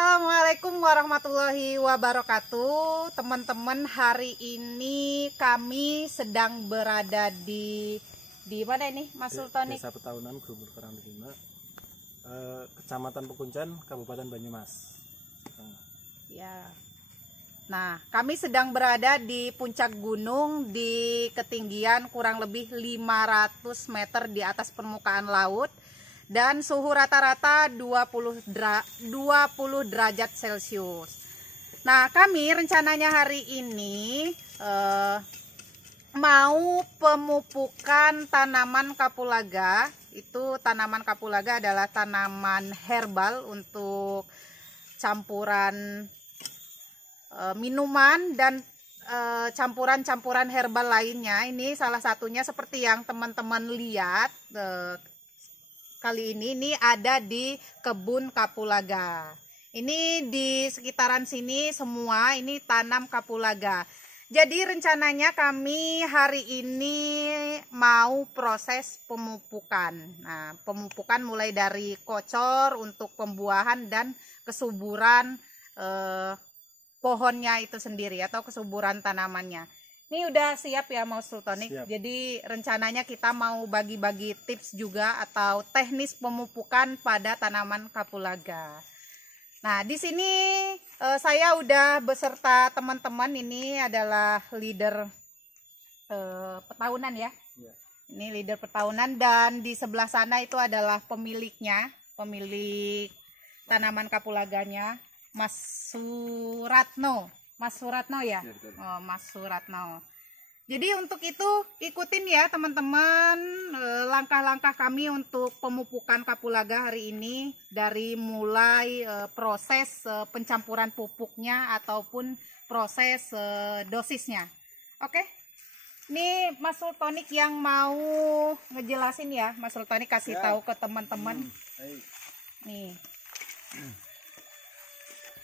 Assalamualaikum warahmatullahi wabarakatuh. Teman-teman, hari ini kami sedang berada di mana ini, Mas Sultoni? Desa Petahunan, Gubernur Karang Taruna, Kecamatan Pekuncan, Kabupaten Banyumas. Ya. Nah, kami sedang berada di puncak gunung di ketinggian kurang lebih 500 meter di atas permukaan laut. Dan suhu rata-rata 20 derajat Celcius. Nah, kami rencananya hari ini mau pemupukan tanaman kapulaga. Itu tanaman kapulaga adalah tanaman herbal untuk campuran minuman dan campuran-campuran herbal lainnya. Ini salah satunya seperti yang teman-teman lihat. Kali ini ada di kebun kapulaga. Ini di sekitaran sini semua ini tanam kapulaga. Jadi rencananya kami hari ini mau proses pemupukan. Nah, pemupukan mulai dari kocor untuk pembuahan dan kesuburan pohonnya itu sendiri atau kesuburan tanamannya. Ini udah siap ya Mas Sultoni. Jadi rencananya kita mau bagi-bagi tips juga atau teknis pemupukan pada tanaman kapulaga. Nah, di sini saya udah beserta teman-teman. Ini adalah leader petahunan ya. Ini leader petahunan dan di sebelah sana itu adalah pemiliknya, pemilik tanaman kapulaganya, Mas Suratno. Mas Suratno ya? Oh, Mas Suratno. Jadi untuk itu ikutin ya teman-teman langkah-langkah kami untuk pemupukan kapulaga hari ini. Dari mulai proses pencampuran pupuknya ataupun proses dosisnya. Oke? Ini Mas Sultoni yang mau ngejelasin ya. Mas Sultoni kasih tahu ke teman-teman. Nih.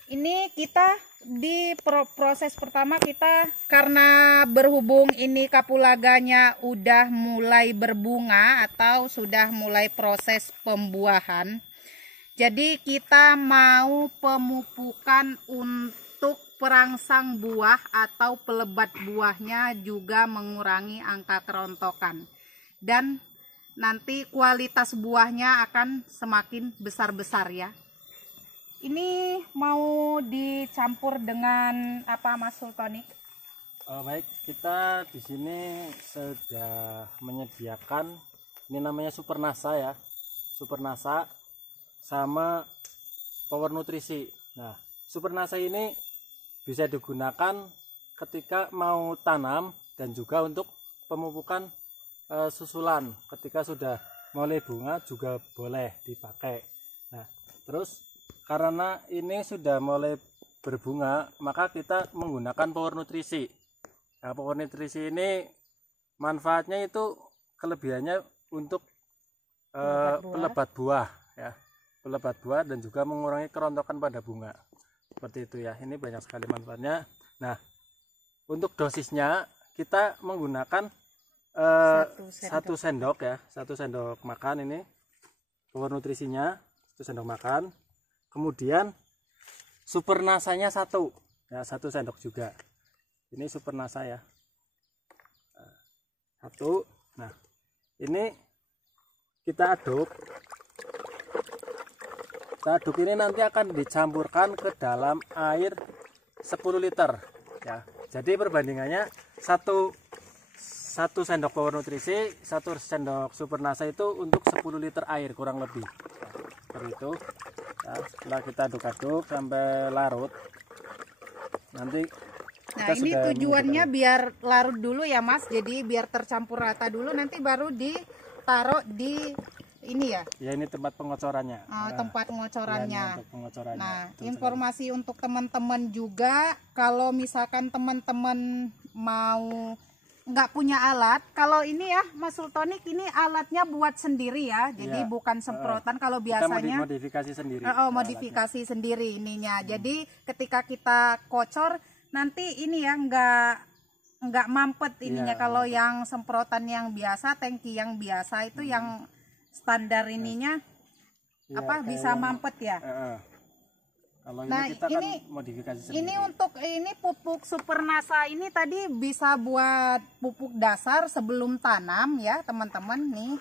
Ini kita di proses pertama kita karena berhubung ini kapulaganya udah mulai berbunga atau sudah mulai proses pembuahan. Jadi kita mau pemupukan untuk perangsang buah atau pelebat buahnya juga mengurangi angka kerontokan. Dan nanti kualitas buahnya akan semakin besar-besar ya. Ini mau dicampur dengan apa Mas Sultoni? Baik, kita di sini sudah menyediakan ini namanya Super Nasa ya, Super Nasa sama Power Nutrisi. Nah, Super Nasa ini bisa digunakan ketika mau tanam dan juga untuk pemupukan susulan. Ketika sudah mulai bunga juga boleh dipakai. Nah, terus karena ini sudah mulai berbunga, maka kita menggunakan Power Nutrisi. Nah, Power Nutrisi ini manfaatnya itu kelebihannya untuk pelebat buah ya, pelebat buah dan juga mengurangi kerontokan pada bunga. Seperti itu ya. Ini banyak sekali manfaatnya. Nah, untuk dosisnya kita menggunakan satu sendok ya, satu sendok makan ini Power Nutrisinya, satu sendok makan. Kemudian Super Nasanya satu sendok juga. Ini Super Nasa ya, satu. Nah, ini kita aduk. Ini nanti akan dicampurkan ke dalam air 10 liter ya. Jadi perbandingannya satu sendok Power Nutrisi, satu sendok Super Nasa itu untuk 10 liter air kurang lebih. Seperti itu. Nah, setelah kita aduk-aduk sampai larut, nanti kita ini tujuannya biar larut dulu ya Mas, jadi biar tercampur rata dulu, nanti baru ditaruh di ini ya. Ya, ini tempat pengocorannya. Tempat pengocorannya. Ya, untuk pengocorannya. Nah, informasi untuk teman-teman juga, kalau misalkan teman-teman mau nggak punya alat, kalau ini ya Mas Sultoni, ini alatnya buat sendiri ya, jadi bukan semprotan. Kalau biasanya kita modifikasi sendiri. Modifikasi sendiri ininya. Jadi ketika kita kocor nanti ini ya nggak mampet ininya. Kalau yang semprotan yang biasa, tangki yang biasa itu yang standar ininya bisa mampet ya. Kalau Nah, ini kita ini kan modifikasi sendiri. ini untuk ini pupuk Supernasa ini tadi bisa buat pupuk dasar sebelum tanam ya teman-teman nih.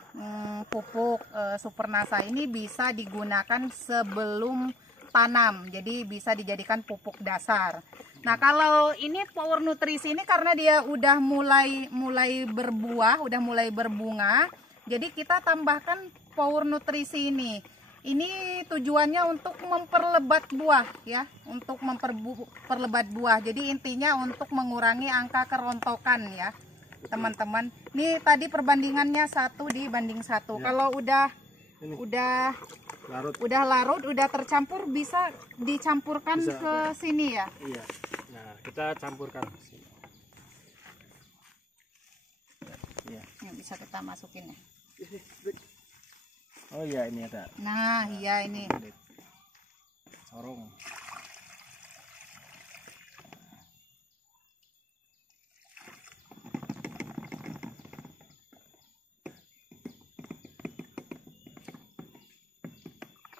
Pupuk Supernasa ini bisa digunakan sebelum tanam, jadi bisa dijadikan pupuk dasar. Nah kalau ini Power Nutrisi ini karena dia udah mulai berbuah, udah mulai berbunga, jadi kita tambahkan Power Nutrisi ini. Ini tujuannya untuk memperlebat buah ya, untuk memperlebat buah. Jadi intinya untuk mengurangi angka kerontokan ya, teman-teman. Ini tadi perbandingannya 1:1. Ya. Kalau udah larut, udah tercampur, bisa dicampurkan ke sini ya. Iya. Nah, kita campurkan. Ya. Ini bisa kita masukin ya. Oh iya, ini ada. Nah, iya ini. Sorong.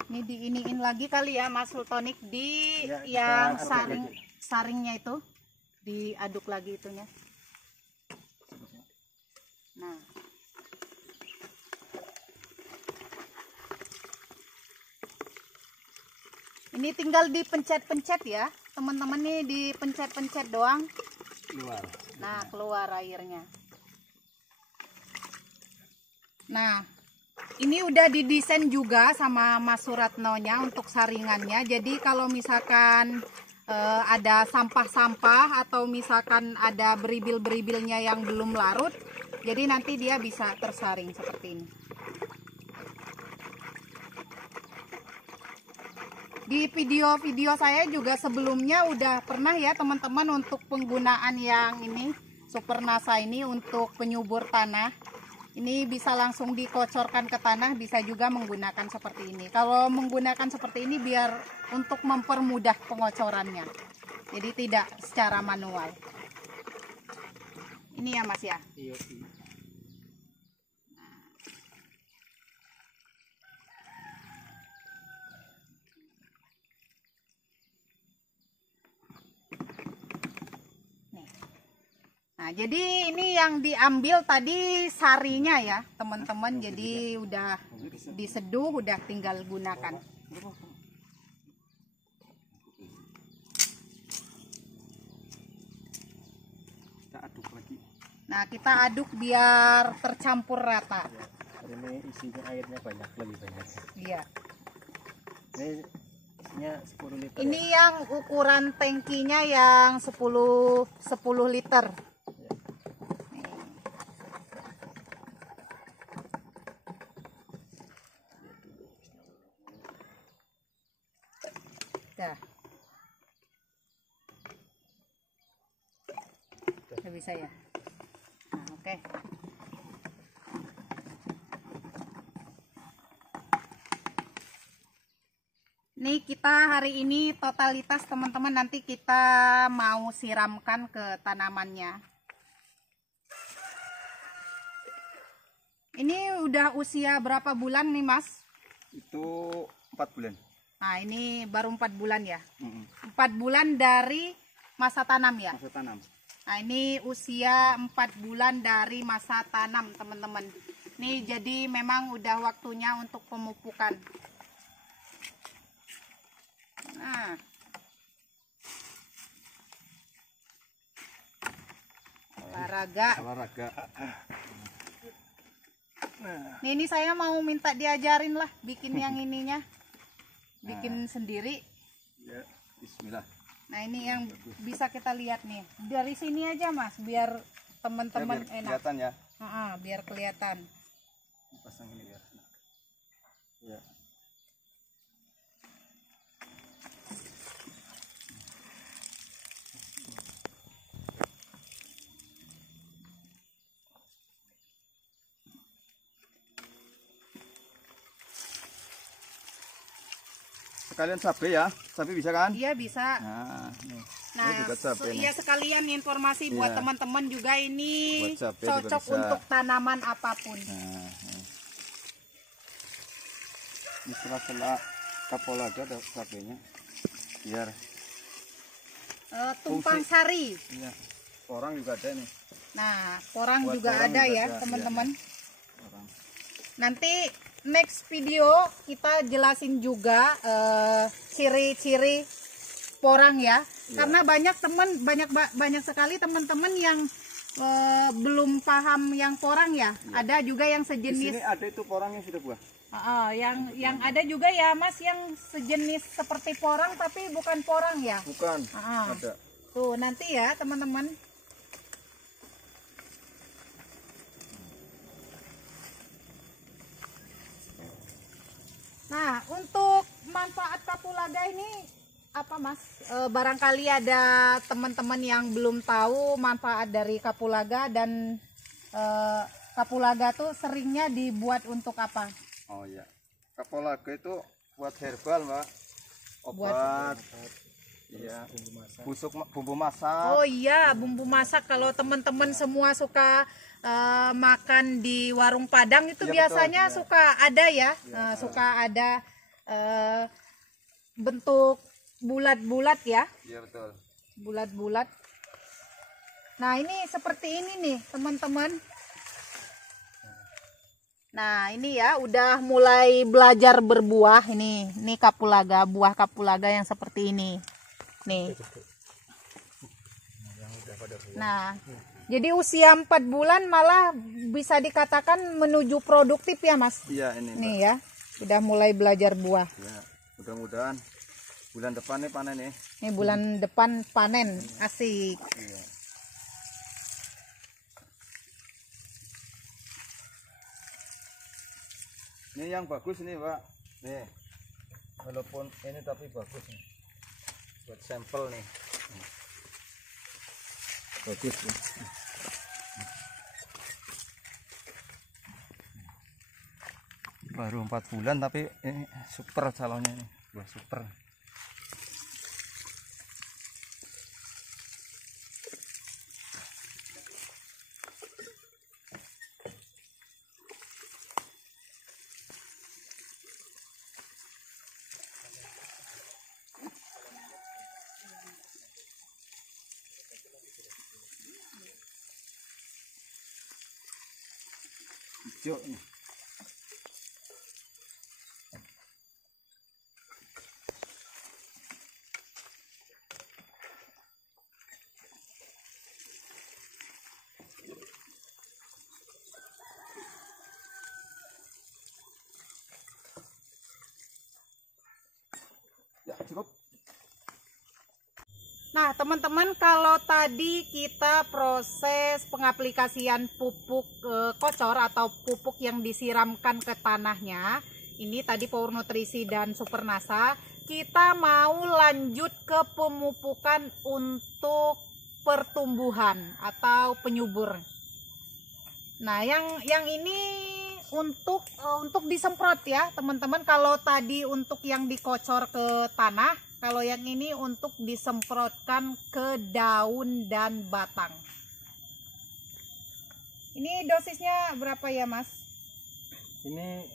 Ini diiniin lagi kali ya Mas Sultonik di ya, yang saringnya itu diaduk lagi itunya. Nah. Ini tinggal dipencet-pencet ya, teman-teman, nih dipencet-pencet doang. Keluar. Nah, keluar airnya. Nah, ini udah didesain juga sama Mas Suratnonya untuk saringannya. Jadi kalau misalkan ada sampah-sampah atau misalkan ada beribil-beribilnya yang belum larut, jadi nanti dia bisa tersaring seperti ini. Di video-video saya juga sebelumnya udah pernah ya teman-teman untuk penggunaan yang ini Supernasa ini untuk penyubur tanah. Ini bisa langsung dikocorkan ke tanah, bisa juga menggunakan seperti ini. Kalau menggunakan seperti ini biar untuk mempermudah pengocorannya. Jadi tidak secara manual. Ini ya Mas ya. Iya. Nah, jadi ini yang diambil tadi sarinya ya, teman-teman. Jadi udah diseduh, udah tinggal gunakan. Kita aduk lagi. Nah, kita aduk biar tercampur rata. Ini isinya airnya lebih banyak. Iya. Ini isinya 10 liter. Ini ya? Yang ukuran tangkinya yang 10 liter. Dah. Udah bisa ya. Nah, oke. Nih kita hari ini totalitas teman-teman, nanti kita mau siramkan ke tanamannya. Ini udah usia berapa bulan nih Mas? Itu 4 bulan. Nah ini baru 4 bulan ya. 4 bulan dari masa tanam ya. Masa tanam. Nah ini usia 4 bulan dari masa tanam teman-teman. Nih jadi memang udah waktunya untuk pemupukan. Nah, olahraga. Nih, ini saya mau minta diajarin lah bikin yang ininya. Bikin sendiri. Ya, bismillah. Nah, ini yang bisa kita lihat nih. Dari sini aja, Mas, biar teman-teman Ya, biar enak. kelihatan ya. Biar kelihatan. Pasang ini biar. Ya. Sekalian cabai ya, cabai bisa kan? Iya bisa. Nah, nih. Nah, ini juga cabai nih. iya sekalian informasi buat Iya. teman-teman juga ini Buat cabai cocok juga bisa. untuk tanaman apapun. Nah, nih. Ini sela-sela kapolaga ada cabainya. biar tumpang sari. iya. Porang juga ada nih. Nah, porang Buat juga porang ada juga ya ada, teman-teman. Porang. Nanti next video kita jelasin juga ciri-ciri porang ya. Karena banyak sekali teman-teman yang belum paham yang porang ya. Ada juga yang Di sejenis. sini ada itu porang yang sudah buah. Yang ada juga ya Mas yang sejenis seperti porang tapi bukan porang ya. Bukan. Ah. Ada. Tuh nanti ya teman-teman. Nah, untuk manfaat kapulaga ini apa Mas? Barangkali ada teman-teman yang belum tahu manfaat dari kapulaga dan kapulaga tuh seringnya dibuat untuk apa? Oh iya. Kapulaga itu buat herbal, Mbak. Obat. Iya. Bumbu masak. Oh iya, bumbu masak. Kalau teman-teman semua suka makan di warung Padang itu Iya, biasanya betul, suka ada ya, suka ada bentuk bulat-bulat ya, Iya betul. bulat-bulat. Nah ini seperti ini nih teman-teman. Nah ini ya udah mulai belajar berbuah ini kapulaga, buah kapulaga yang seperti ini nih. Nah jadi usia 4 bulan malah bisa dikatakan menuju produktif ya Mas. Iya ini. Nih ya udah mulai belajar buah. Ya, mudah-mudahan bulan depan nih panen nih. Nih bulan depan panen, asik. Iya. Ini yang bagus nih, Pak. Nih. Walaupun ini tapi bagus nih. Buat sampel nih. Bagus nih. Baru 4 bulan tapi ini super calonnya nih. Buah super. Hijau nih. Ya, cukup. Nah teman-teman kalau tadi kita proses pengaplikasian pupuk kocor atau pupuk yang disiramkan ke tanahnya, ini tadi Power Nutrisi dan Supernasa, kita mau lanjut ke pemupukan untuk pertumbuhan atau penyubur. Nah yang ini untuk disemprot ya teman-teman. Kalau tadi untuk yang dikocor ke tanah, kalau yang ini untuk disemprotkan ke daun dan batang. Ini dosisnya berapa ya Mas? Ini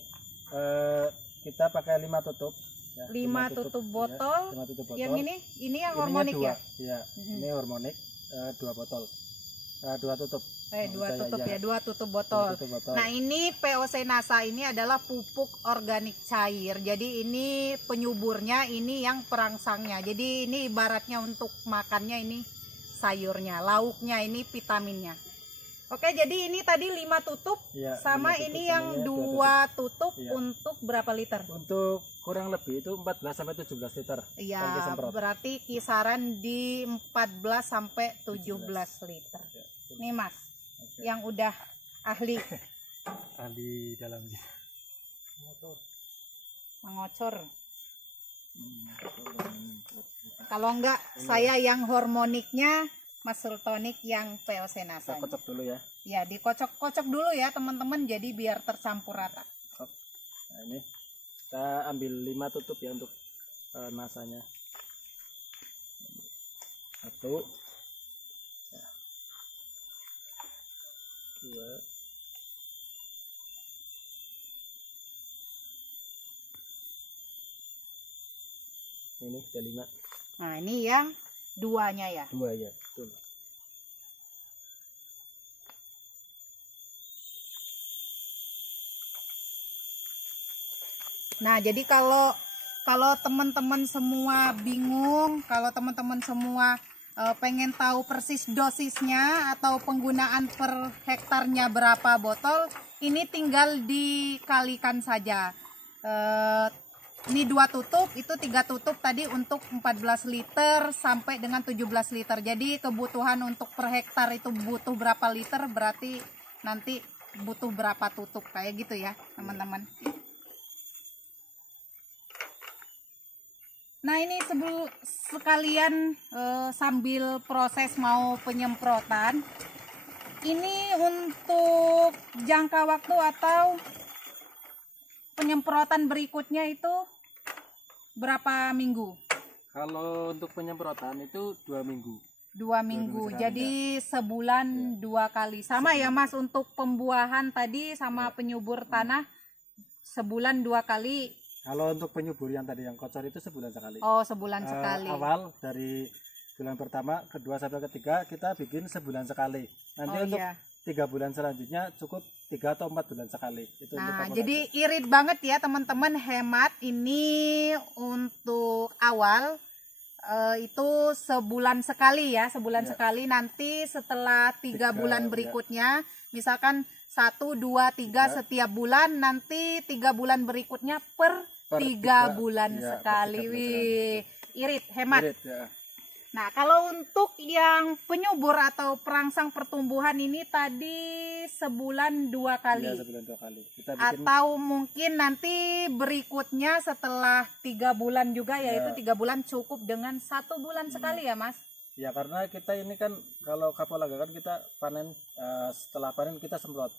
kita pakai 5 tutup ya, 5 tutup botol. Ya, 5 tutup botol. Yang ini yang Ininya hormonik 2, ya? Ya, ini hormonik 2 botol. 2 tutup. 2 tutup botol. 2 tutup botol. Nah ini POC Nasa ini adalah pupuk organik cair. Jadi ini penyuburnya, ini yang perangsangnya. Jadi ini ibaratnya untuk makannya ini sayurnya, lauknya ini vitaminnya. Oke, jadi ini tadi 5 tutup Ya, sama 5 tutup, ini yang namanya 2 tutup Ya. untuk berapa liter? Untuk kurang lebih itu 14 sampai 17 liter. Kalau Iya, disemprot. berarti kisaran di 14 sampai 17 liter. Ya, Nih Mas, oke. yang udah ahli Di dalam mengocor. Kalau enggak saya yang hormoniknya, Mas Sultonik yang POC kita Nasa. kocok dulu ya. Ya, dikocok-kocok dulu ya teman-teman, jadi biar tercampur rata. Nah, ini kita ambil 5 tutup ya untuk nasanya. 1, 2, 5. ini ada 5. Nah, ini yang duanya ya. 2 ya, betul. Nah, jadi kalau teman-teman semua bingung, kalau teman-teman semua pengen tahu persis dosisnya atau penggunaan per hektarnya berapa botol, ini tinggal dikalikan saja. Ini 2 tutup, itu 3 tutup tadi untuk 14 liter sampai dengan 17 liter. Jadi kebutuhan untuk per hektar itu butuh berapa liter, berarti nanti butuh berapa tutup, kayak gitu ya teman-teman. Nah, ini sekalian sambil proses mau penyemprotan, ini untuk jangka waktu atau penyemprotan berikutnya itu berapa minggu? Kalau untuk penyemprotan itu 2 minggu. 2 minggu, jadi sebulan 2 kali. Sama ya Mas, untuk pembuahan tadi sama penyubur tanah sebulan 2 kali. Kalau untuk penyubur yang tadi yang kotor itu sebulan sekali. Oh, sebulan sekali. Awal dari bulan pertama, kedua sampai ketiga kita bikin sebulan sekali. Nanti untuk 3 bulan selanjutnya cukup 3 atau 4 bulan sekali. Itu nah, untuk jadi irit banget ya teman-teman, hemat. Ini untuk awal itu sebulan sekali ya, sebulan sekali. Nanti setelah 3 bulan berikutnya, misalkan 1, 2, 3 setiap bulan, nanti 3 bulan berikutnya per 3 bulan sekali. Wih, irit, hemat. Irit, ya. Nah, kalau untuk yang penyubur atau perangsang pertumbuhan ini tadi sebulan 2 kali. Iya, sebulan 2 kali. Kita bikin, atau mungkin nanti berikutnya setelah 3 bulan juga, yaitu 3 bulan cukup dengan 1 bulan sekali ya Mas? ya karena kita ini kan kalau kapulaga kan kita panen, setelah panen kita semprot,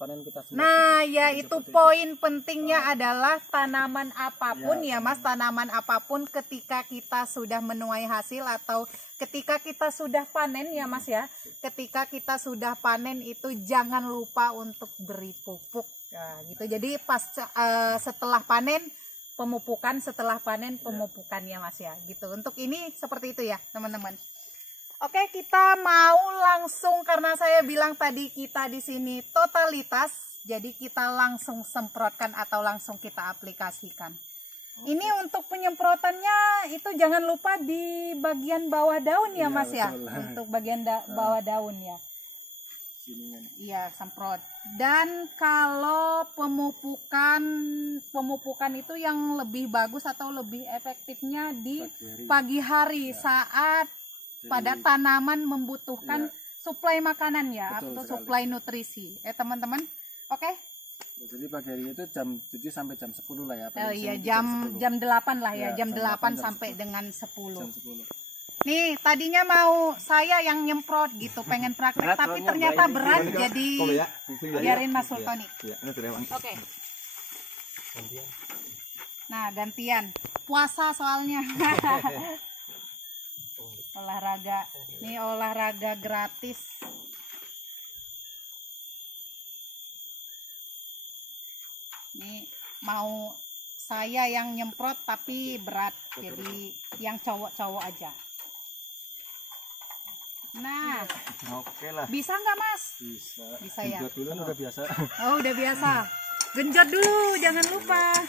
Nah, gitu. ya Jadi itu seperti poin pentingnya adalah tanaman apapun Ya. ya Mas, tanaman apapun ketika kita sudah menuai hasil atau ketika kita sudah panen ya Mas ya, ketika kita sudah panen itu jangan lupa untuk beri pupuk. Nah, gitu. Jadi pas setelah panen pemupukan, setelah panen pemupukan ya Mas ya, gitu. Untuk ini seperti itu ya teman-teman. Oke, kita mau langsung, karena saya bilang tadi kita di sini totalitas, jadi kita langsung semprotkan atau langsung kita aplikasikan. Ini untuk penyemprotannya itu jangan lupa di bagian bawah daun ya Mas ya, untuk bagian bawah daun ya. Iya, semprot. Dan kalau pemupukan itu yang lebih bagus atau lebih efektifnya di pagi hari saat pada tanaman membutuhkan suplai makanan ya, atau suplai nutrisi. Teman-teman, oke? Jadi pagi hari itu jam 7 sampai jam 10 lah ya. Oh iya, jam 8 lah ya, jam 8 sampai dengan 10. Jam 10. Nih, tadinya mau saya yang nyemprot gitu, pengen praktek, tapi ternyata berat, jadi biarin Mas Sultoni. Oke. Nah, gantian. Puasa soalnya. Olahraga. Ini olahraga gratis. Ini mau saya yang nyemprot tapi berat, jadi yang cowok-cowok aja. Nah, Oke lah. bisa nggak Mas? Bisa. Bisa ya. Dulu kan udah biasa. Oh, udah biasa. Genjot dulu, jangan lupa.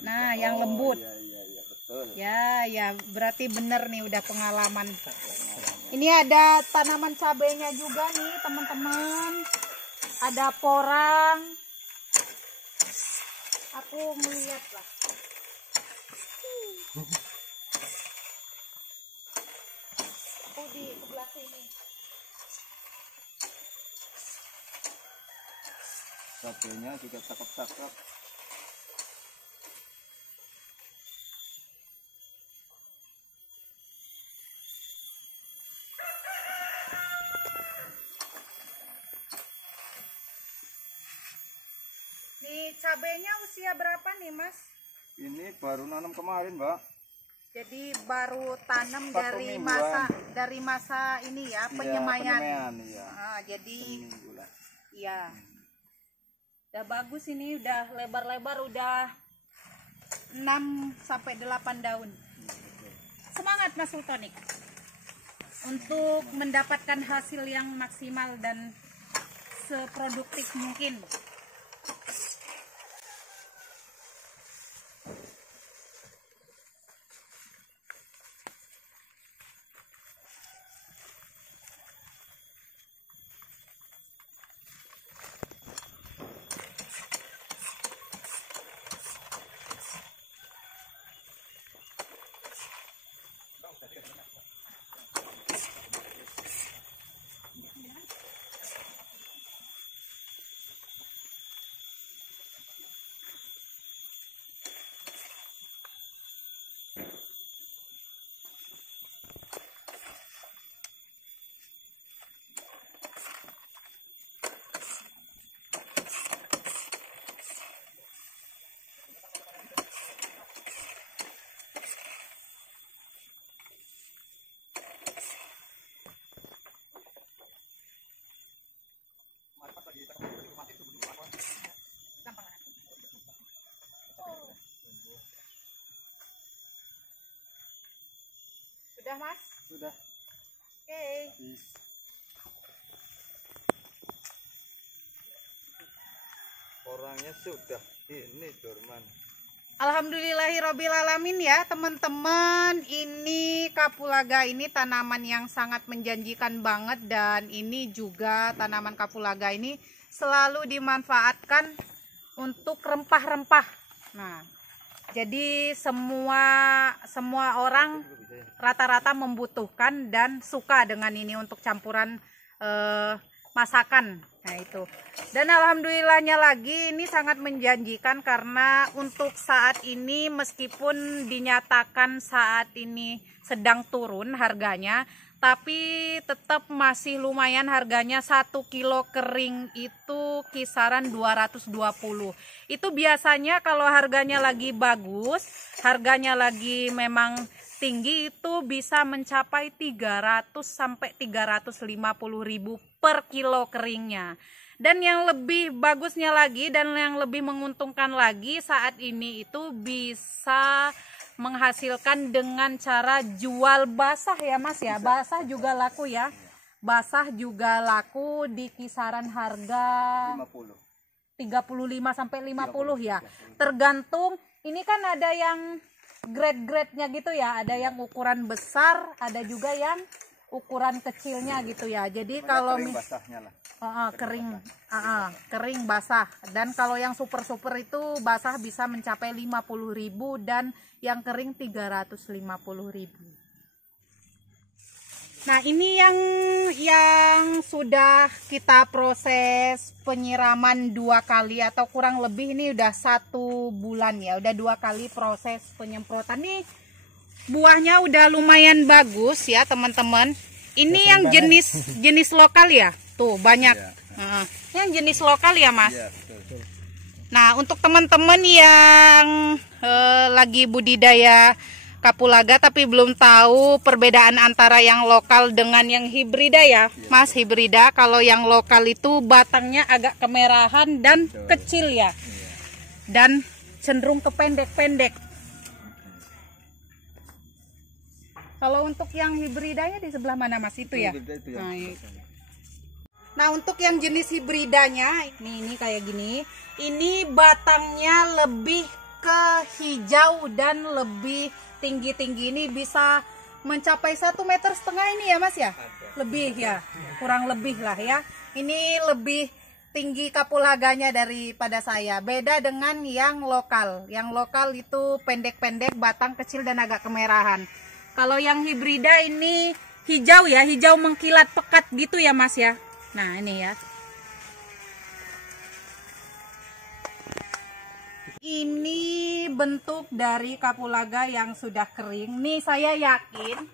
Nah, yang lembut. Iya, betul. Ya, berarti bener nih udah pengalaman. Ini ada tanaman cabenya juga nih, teman-teman. Ada porang. Aku melihat lah. Aku di sebelah sini. Cabenya juga cakep-cakep. Nih, cabenya usia berapa nih, Mas? Ini baru nanam kemarin, Mbak. Jadi baru tanam 1 dari mingguan. masa ini ya, penyemaian. Iya. Jadi Seminggu lah. Iya. Udah bagus ini, udah lebar-lebar, udah 6 sampai 8 daun. Semangat Mas Sultonik untuk mendapatkan hasil yang maksimal dan seproduktif mungkin. Sudah Mas? Sudah. Oke. Peace. Orangnya sudah ini Dorman. Alhamdulillahirobbilalamin ya teman-teman, ini kapulaga ini tanaman yang sangat menjanjikan banget, dan ini juga tanaman kapulaga ini selalu dimanfaatkan untuk rempah-rempah. Nah, jadi semua orang rata-rata membutuhkan dan suka dengan ini untuk campuran masakan. Nah itu, dan alhamdulillahnya lagi ini sangat menjanjikan karena untuk saat ini meskipun dinyatakan saat ini sedang turun harganya, tapi tetap masih lumayan harganya. 1 kilo kering itu kisaran 220. Itu biasanya kalau harganya lagi bagus, harganya lagi memang tinggi, itu bisa mencapai 300 sampai 350.000 per kilo keringnya. Dan yang lebih bagusnya lagi dan yang lebih menguntungkan lagi saat ini itu bisa menghasilkan dengan cara jual basah ya Mas ya. Basah juga laku ya. Basah juga laku di kisaran harga 35 sampai 50 ya. Tergantung, ini kan ada yang grade-grade-nya gitu ya. Ada yang ukuran besar, ada juga yang ukuran kecilnya gitu ya. Jadi kalau kering kering basah, dan kalau yang super itu basah bisa mencapai 50.000 dan yang kering 350.000. Nah ini yang sudah kita proses penyiraman 2 kali atau kurang lebih, ini udah 1 bulan ya, udah 2 kali proses penyemprotan. Nih buahnya udah lumayan bagus ya teman-teman. Ini yang jenis lokal ya, tuh banyak. Yang jenis lokal ya Mas. Nah untuk teman-teman yang lagi budidaya kapulaga tapi belum tahu perbedaan antara yang lokal dengan yang hibrida ya Mas. Hibrida, kalau yang lokal itu batangnya agak kemerahan dan kecil ya, dan cenderung ke pendek-pendek. Kalau untuk yang hibridanya di sebelah mana Mas? Itu ya? Nah untuk yang jenis hibridanya ini kayak gini, ini batangnya lebih ke hijau dan lebih tinggi-tinggi, ini bisa mencapai 1,5 meter ini ya Mas ya? Lebih ya, kurang lebih lah ya. Ini lebih tinggi kapulaganya daripada saya. Beda dengan yang lokal. Yang lokal itu pendek-pendek, batang kecil dan agak kemerahan. Kalau yang hibrida ini hijau ya, hijau mengkilat pekat gitu ya Mas ya. Nah ini ya. Ini bentuk dari kapulaga yang sudah kering. Nih saya yakin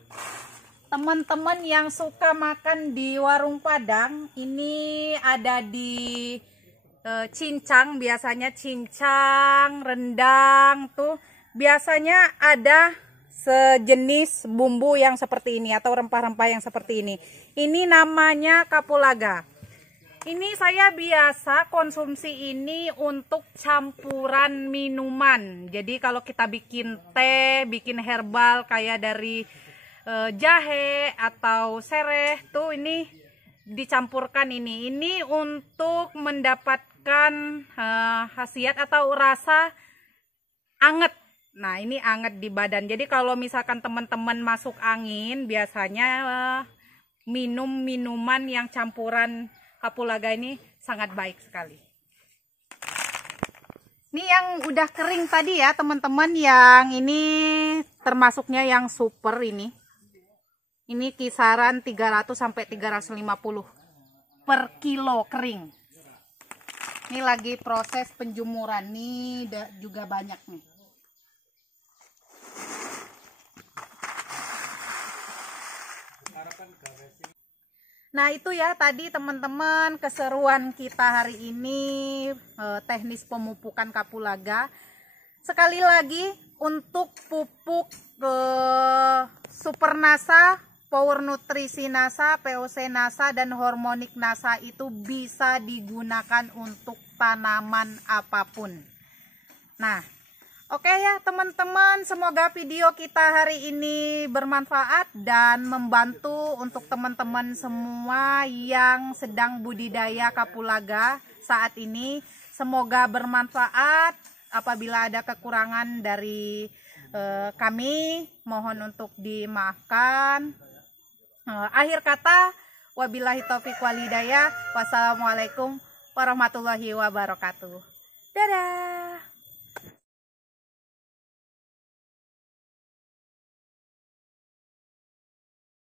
teman-teman yang suka makan di warung Padang, ini ada di cincang, biasanya cincang, rendang tuh biasanya ada sejenis bumbu yang seperti ini atau rempah-rempah yang seperti ini. Ini namanya kapulaga. Ini saya biasa konsumsi ini untuk campuran minuman. Jadi kalau kita bikin teh, bikin herbal kayak dari jahe atau sereh tuh ini dicampurkan ini. Ini untuk mendapatkan khasiat atau rasa anget. Nah, ini anget di badan. Jadi kalau misalkan teman-teman masuk angin, biasanya minum minuman yang campuran kapulaga ini sangat baik sekali. Ini yang udah kering tadi ya teman-teman, yang ini termasuknya yang super ini. Ini kisaran 300 sampai 350 per kilo kering. Ini lagi proses penjemuran nih, juga banyak nih. Nah itu ya tadi teman-teman keseruan kita hari ini, teknis pemupukan kapulaga. Sekali lagi untuk pupuk Super Nasa, Power Nutrisi Nasa, POC Nasa, dan Hormonik Nasa itu bisa digunakan untuk tanaman apapun. Nah, oke ya teman-teman, semoga video kita hari ini bermanfaat dan membantu untuk teman-teman semua yang sedang budidaya kapulaga saat ini. Semoga bermanfaat. Apabila ada kekurangan dari kami, mohon untuk dimaafkan. Akhir kata, wabillahi taufiq walhidayah. Wassalamualaikum warahmatullahi wabarakatuh. Dadah.